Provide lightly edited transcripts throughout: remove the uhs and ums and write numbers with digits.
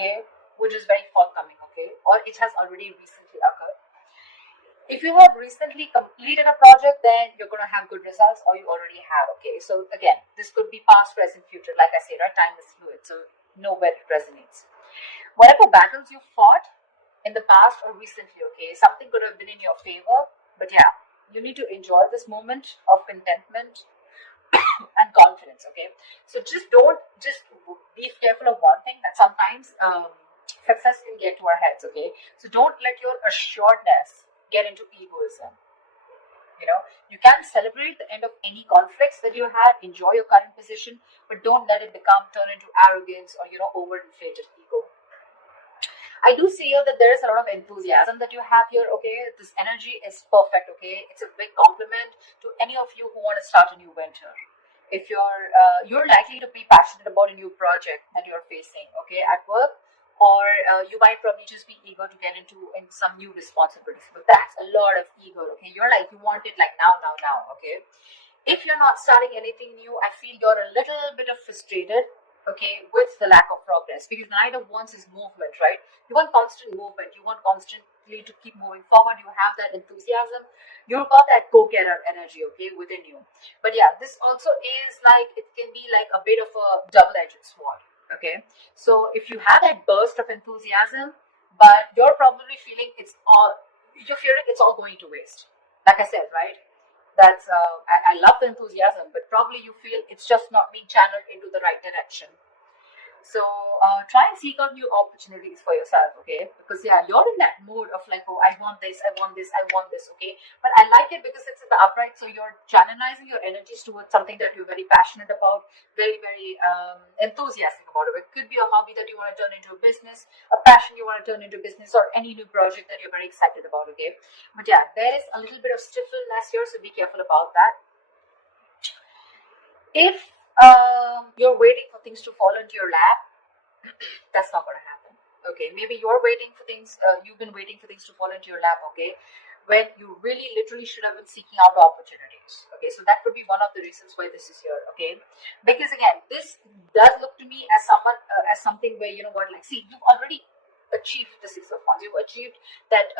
okay, which is very forthcoming, okay, or it has already recently occurred. If you have recently completed a project, then you're going to have good results, or you already have, okay. So again, this could be past, present, future. Like I say, right, time is fluid, so know where it resonates. Whatever battles you fought in the past or recently, okay, something could have been in your favor, but yeah, you need to enjoy this moment of contentment and confidence, okay. So just be careful of one thing, that sometimes success can get to our heads, okay. So don't let your assuredness get into egoism. You can celebrate the end of any conflicts that you had, enjoy your current position, but don't let it turn into arrogance or overinflated ego. I do see here that there is a lot of enthusiasm that you have here, okay? This energy is perfect, okay? It's a big compliment to any of you who want to start a new venture. If you're likely to be passionate about a new project that you're facing, okay, at work, or you might probably just be eager to get into some new responsibilities. But that's a lot of ego, okay? You're like, you want it like now, okay? If you're not starting anything new, I feel you're a little bit of frustrated, okay, with the lack of progress, because the Knight of Wands is movement, right? You want constant movement. You want constantly to keep moving forward. You have that enthusiasm. You've got that go-getter energy, okay, within you. But yeah, this also is like, it can be like a bit of a double-edged sword, okay? So if you have that burst of enthusiasm, but you're probably feeling you're fearing it's all going to waste. Like I said, right? That's I love the enthusiasm, but probably you feel it's just not being channeled into the right direction. So try and seek out new opportunities for yourself, okay? Because yeah, you're in that mood of like, oh, I want this, okay? But I like it because it's in the upright, so you're channelizing your energies towards something that you're very passionate about, very, very enthusiastic about it. It could be a hobby that you want to turn into a business, a passion you want to turn into business, or any new project that you're very excited about, okay? But yeah, there is a little bit of stiffness here, so be careful about that. If you're waiting for things to fall into your lap, that's not going to happen. Okay, maybe you're waiting for things, you've been waiting for things to fall into your lap, okay, when you really literally should have been seeking out opportunities. Okay, so that could be one of the reasons why this is here, okay, because again, this does look to me as something where, like, see, you've already achieved the Six of Wands. You've achieved that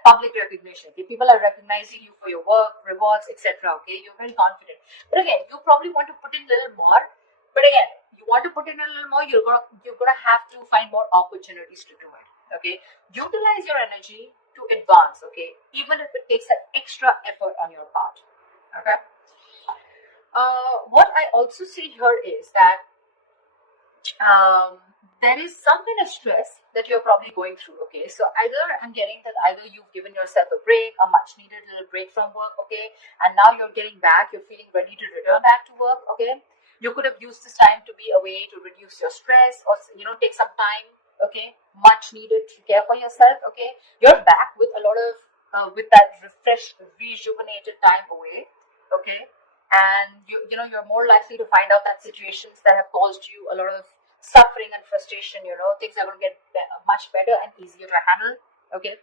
public recognition. Okay? People are recognizing you for your work, rewards, etc. Okay, you're very confident. But again, you probably want to put in a little more. But again, you want to put in a little more. You're gonna have to find more opportunities to do it. Okay, utilize your energy to advance. Okay, even if it takes an extra effort on your part. Okay. What I also see here is that there is some kind of stress that you're probably going through, okay? So I'm getting that either you've given yourself a break, a much needed little break from work, okay? And now you're getting back, you're feeling ready to return back to work, okay? You could have used this time to be away to reduce your stress, or, take some time, okay? Much needed to care for yourself, okay? You're back with a lot of, with that refreshed, rejuvenated time away, okay? And you're more likely to find out that situations that have caused you a lot of suffering and frustration, things are going to get much better and easier to handle, okay?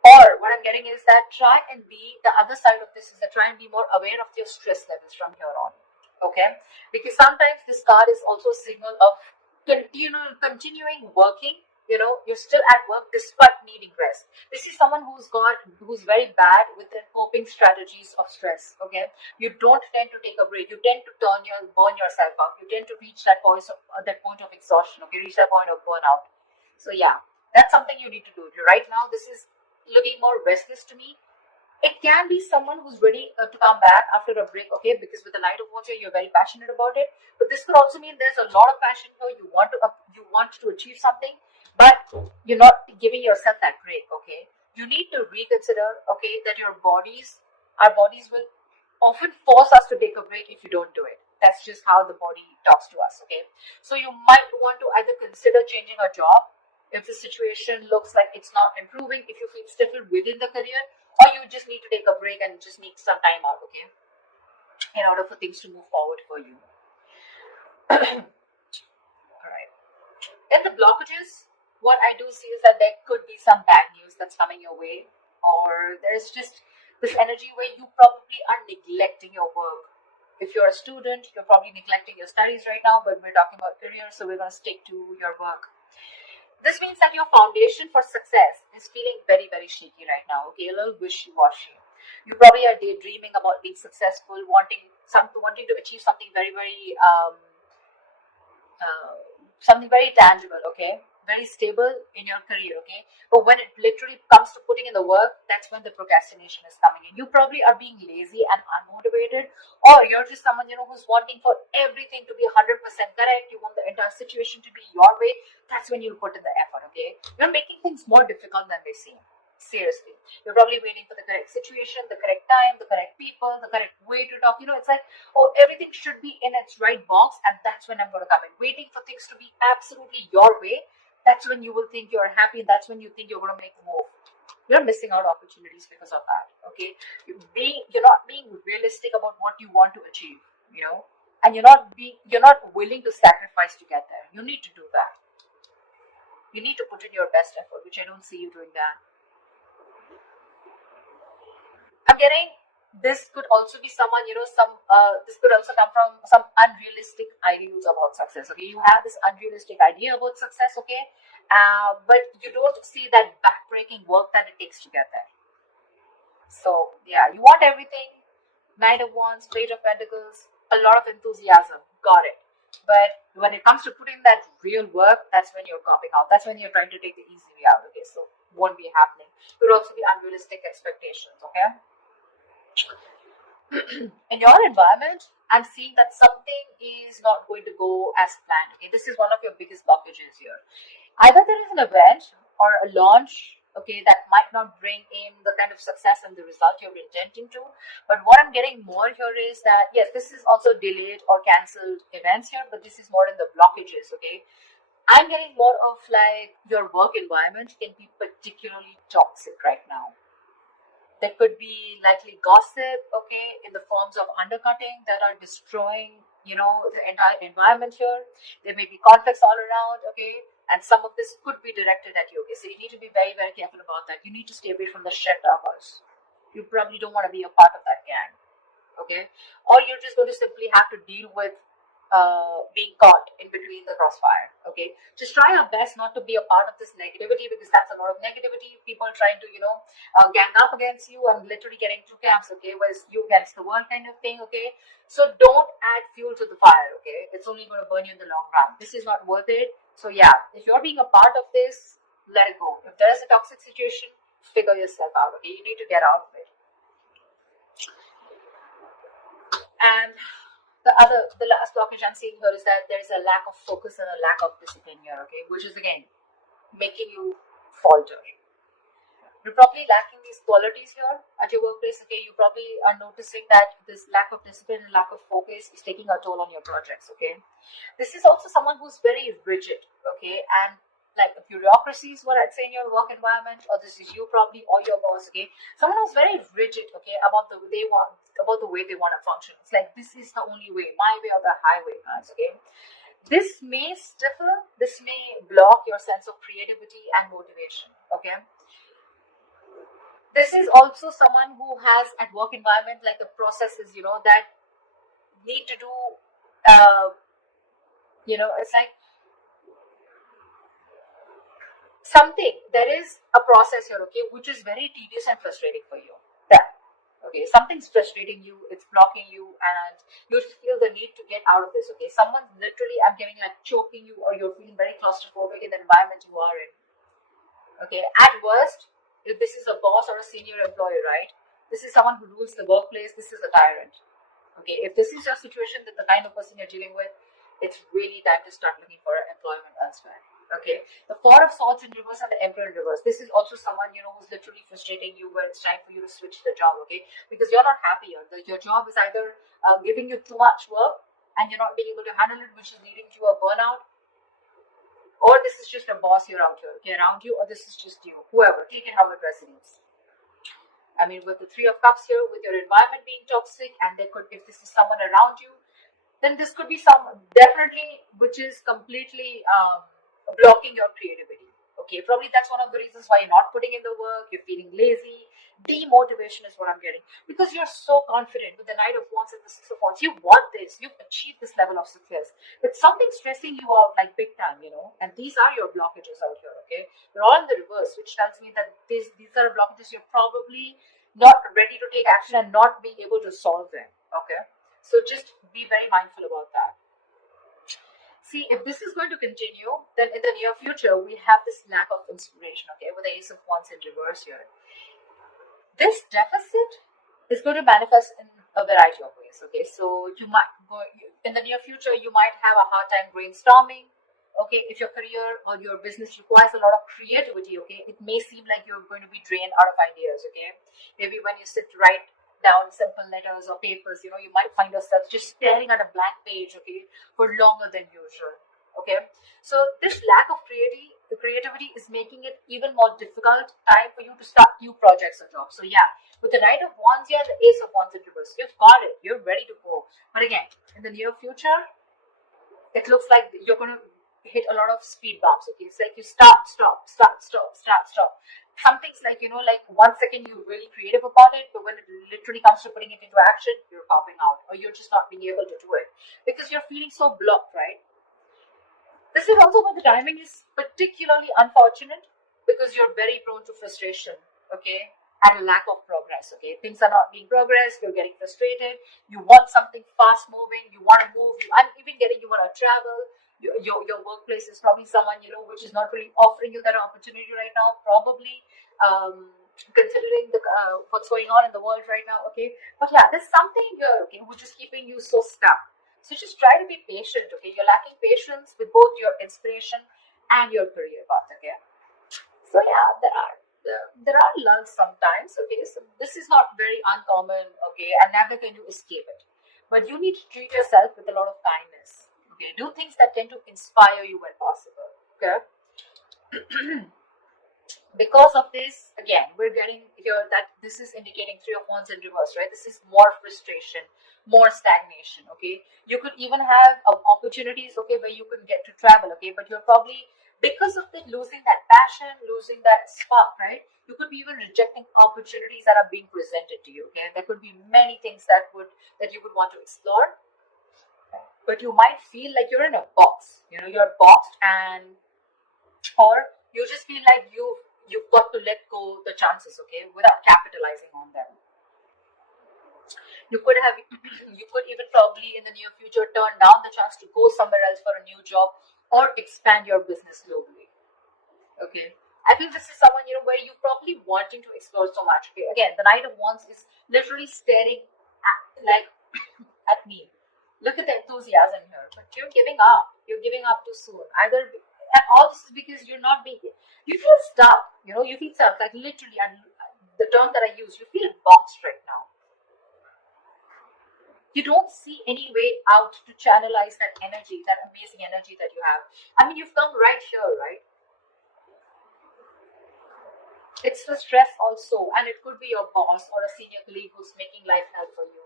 Or what I'm getting is that the other side of this is that try and be more aware of your stress levels from here on, okay? Because sometimes this card is also a signal of continuing working. You're still at work despite needing rest. This is someone who's very bad with the coping strategies of stress, okay? You don't tend to take a break. You tend to burn yourself out. You tend to reach that point of exhaustion, okay? Reach that point of burnout. So yeah, that's something you need to do. Right now, this is looking more restless to me. It can be someone who's ready to come back after a break, okay? Because with the Knight of Wands, you're very passionate about it. But this could also mean there's a lot of passion here. You want to achieve something, but you're not giving yourself that break, okay? You need to reconsider, okay, that our bodies will often force us to take a break if you don't do it. That's just how the body talks to us, okay? So you might want to either consider changing a job if the situation looks like it's not improving, if you feel stifled within the career, or you just need to take a break and just need some time out, okay, in order for things to move forward for you. All right. In the blockages, what I do see is that there could be some bad news that's coming your way, or there's just this energy where you probably are neglecting your work. If you're a student, you're probably neglecting your studies right now, but we're talking about career, so we're going to stick to your work. This means that your foundation for success is feeling very, very shaky right now, okay? A little wishy-washy. You probably are daydreaming about being successful, wanting to achieve something very, very something very tangible, okay? Very stable in your career, okay? But when it literally comes to putting in the work, that's when the procrastination is coming in. You probably are being lazy and unmotivated, or you're just someone, who's wanting for everything to be 100% correct. You want the entire situation to be your way. That's when you'll put in the effort, okay? You're making things more difficult than they seem. Seriously. You're probably waiting for the correct situation, the correct time, the correct people, the correct way to talk. It's like, oh, everything should be in its right box, and that's when I'm going to come in. Waiting for things to be absolutely your way, that's when you will think you're happy, and that's when you think you're going to make a move. You're missing out opportunities because of that, okay? You're not being realistic about what you want to achieve, and you're not willing to sacrifice to get there. You need to do that. You need to put in your best effort, which I don't see you doing that. I'm getting this could also be someone, this could also come from some unrealistic ideals about success, okay? You have this unrealistic idea about success, okay? But you don't see that backbreaking work that it takes to get there. So, yeah, you want everything, Knight of Wands, Page of Pentacles, a lot of enthusiasm, got it. But when it comes to putting that real work, that's when you're copping out. That's when you're trying to take the easy way out, okay? So, won't be happening. Could also be unrealistic expectations, okay? In your environment, I'm seeing that something is not going to go as planned. Okay, this is one of your biggest blockages here. Either there is an event or a launch, okay, that might not bring in the kind of success and the result you're intending to. But what I'm getting more here is that, yes, this is also delayed or cancelled events here, but this is more in the blockages, okay? I'm getting more of like your work environment can be particularly toxic right now. There could be likely gossip, okay, in the forms of undercutting that are destroying, the entire environment here. There may be conflicts all around, okay, and some of this could be directed at you, okay. So you need to be very, very careful about that. You need to stay away from the shit talkers. You probably don't want to be a part of that gang, okay, or you're just going to simply have to deal with being caught in between the crossfire, okay? Just try our best not to be a part of this negativity, because that's a lot of negativity. People trying to, gang up against you and literally getting two camps, okay? Whereas you against the world kind of thing, okay? So don't add fuel to the fire, okay? It's only going to burn you in the long run. This is not worth it. So yeah, if you're being a part of this, let it go. If there is a toxic situation, figure yourself out, okay? You need to get out of it. And the last blockage I'm seeing here is that there is a lack of focus and a lack of discipline here, okay, which is again making you falter. You're probably lacking these qualities here at your workplace, okay. You probably are noticing that this lack of discipline and lack of focus is taking a toll on your projects, okay. This is also someone who's very rigid, okay, and like a bureaucracy is what I'd say in your work environment, or this is you probably, or your boss, okay. Someone who's very rigid, okay, about the way they want to function. It's like, this is the only way, my way or the highway, guys, okay. This may stifle, this may block your sense of creativity and motivation, okay. This is also someone who has at work environment like the processes, that need to do, it's like something, there is a process here, okay, which is very tedious and frustrating for you. That, okay, something's frustrating you, it's blocking you, and you feel the need to get out of this, okay. Someone's literally, I'm getting like choking you, or you're feeling very claustrophobic in the environment you are in, okay. At worst, if this is a boss or a senior employee, right, this is someone who rules the workplace, this is a tyrant, okay. If this is your situation, that the kind of person you're dealing with, it's really time to start looking for employment elsewhere. Okay, the Four of Swords in reverse and the Emperor in reverse. This is also someone, who's literally frustrating you, where it's time for you to switch the job, okay? Because you're not happy here. Your job is either giving you too much work and you're not being able to handle it, which is leading to a burnout, or this is just a boss here out here, okay, around you, or this is just you, whoever, take it how it resonates. I mean, with the Three of Cups here, with your environment being toxic, and there could, if this is someone around you, then this could be some, definitely, which is completely blocking your creativity, Okay, probably that's one of the reasons why you're not putting in the work, you're feeling lazy. Demotivation is what I'm getting, because you're so confident with the Knight of Wands and the Six of Wands. You want this, you've achieved this level of success, but something's stressing you out like big time, and these are your blockages out here. Okay, they're all in the reverse, which tells me that these are blockages you're probably not ready to take action and not being able to solve them. Okay, so just be very mindful about that. See, if this is going to continue, then in the near future, we have this lack of inspiration, okay, with the Ace of Wands in reverse here. This deficit is going to manifest in a variety of ways, okay? So you might go, in the near future, you might have a hard time brainstorming, okay? If your career or your business requires a lot of creativity, okay, it may seem like you're going to be drained out of ideas, okay? Maybe when you sit to write down simple letters or papers, you might find yourself just staring at a blank page, okay, for longer than usual. Okay, so this lack of creativity is making it even more difficult time for you to start new projects or jobs. So yeah, with the Knight of Wands here and the Ace of Wands in reverse, you've got it, you're ready to go. But again, in the near future, it looks like you're going to hit a lot of speed bumps. Okay, it's like you start, stop, start, stop, start, stop. Something's like, like 1 second you're really creative about it, but when it literally comes to putting it into action, you're popping out, or you're just not being able to do it because you're feeling so blocked, right? This is also where the timing is particularly unfortunate, because you're very prone to frustration, okay, and a lack of progress. Okay, things are not being progressed, you're getting frustrated, you want something fast moving, you want to move, I'm even getting you want to travel. Your workplace is probably someone which is not really offering you that opportunity right now, probably considering the what's going on in the world right now. Okay, but yeah, there's something here, okay, which is keeping you so stuck. So just try to be patient. Okay, you're lacking patience with both your inspiration and your career path. Okay, so yeah, there are lulls sometimes. Okay, so this is not very uncommon. Okay, and neither can you escape it, but you need to treat yourself with a lot of kindness. Okay, do things that tend to inspire you when possible. Okay. Because of this, again, we're getting here that this is indicating Three of Wands in reverse, right? This is more frustration, more stagnation. Okay, you could even have opportunities, okay, where you could get to travel, okay, but you're probably, because of it, losing that passion, losing that spark, right? You could be even rejecting opportunities that are being presented to you. Okay, there could be many things that you would want to explore, but you might feel like you're in a box. You're boxed, or you just feel like you've got to let go the chances, okay, without capitalizing on them. You could have you could even probably in the near future turn down the chance to go somewhere else for a new job or expand your business globally. Okay, I feel this is someone where you probably wanting to explore so much. Okay, again, the Knight of Wands is literally staring like at me. Look at the enthusiasm here, but you're giving up. You're giving up too soon. And all this is because you're not being. You feel stuck. You feel stuck. Like literally, and the term that I use, you feel boxed right now. You don't see any way out to channelize that energy, that amazing energy that you have. I mean, you've come right here, right? It's the stress also, and it could be your boss or a senior colleague who's making life hell for you.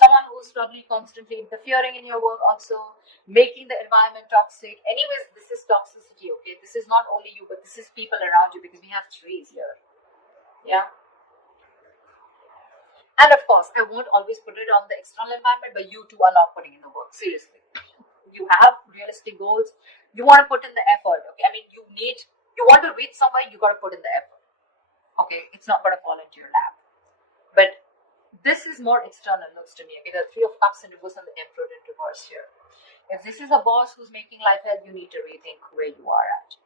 Someone who's probably constantly interfering in your work, also making the environment toxic. Anyways, this is toxicity, okay? This is not only you, but this is people around you, because we have trees here. Yeah. And of course, I won't always put it on the external environment, but you too are not putting in the work. Seriously. You have realistic goals. You want to put in the effort, okay? I mean, you want to reach somewhere, you got to put in the effort. Okay? It's not going to fall into your lap. But this is more external, looks to me. Okay, the Three of Cups in reverse and the Emperor in reverse here. If this is a boss who's making life hell, you need to rethink where you are at.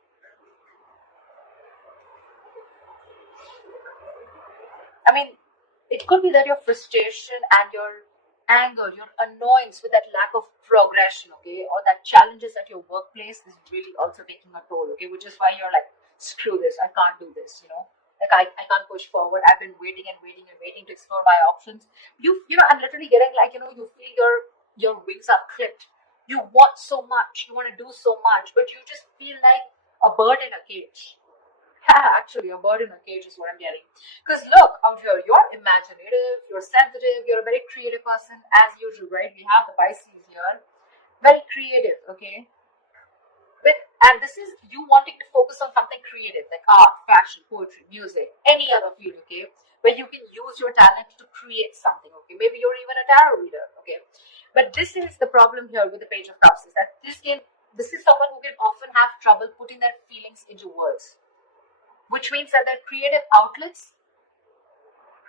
I mean, it could be that your frustration and your anger, your annoyance with that lack of progression, okay, or that challenges at your workplace is really also taking a toll, okay, which is why you're like, screw this, I can't do this, Like I can't push forward. I've been waiting and waiting and waiting to explore my options. I'm literally getting like, you feel your wings are clipped. You want so much, you want to do so much, but you just feel like a bird in a cage. Actually, a bird in a cage is what I'm getting. Because look out here, you're imaginative, you're sensitive, you're a very creative person as usual, right? We have the Pisces here, very creative, okay. And this is you wanting to focus on something creative like art, fashion, poetry, music, any other field, okay, where you can use your talent to create something, okay. Maybe you're even a tarot reader, okay. But this is the problem here with the Page of Cups, is that this is someone who can often have trouble putting their feelings into words, which means that their creative outlets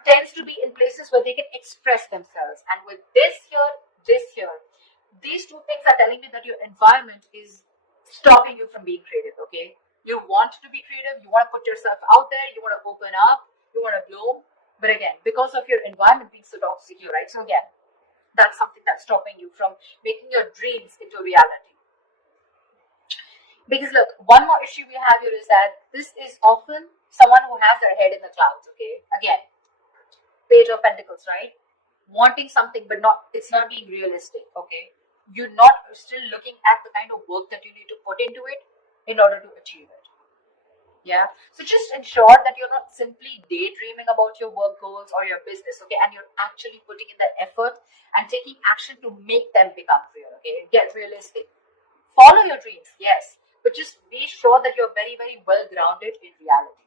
tends to be in places where they can express themselves. And with this here, these two things are telling me that your environment is stopping you from being creative, okay? You want to be creative, you want to put yourself out there, you want to open up, you want to bloom. But again, because of your environment being so toxic here, right? So again, that's something that's stopping you from making your dreams into reality. Because look, one more issue we have here is that this is often someone who has their head in the clouds, okay? Again, Page of Pentacles, right? Wanting something, but it's not being realistic, okay? You're not still looking at the kind of work that you need to put into it in order to achieve it. Yeah. So just ensure that you're not simply daydreaming about your work goals or your business, okay? And you're actually putting in the effort and taking action to make them become real, okay? Get realistic. Follow your dreams, yes, but just be sure that you're very, very well grounded in reality.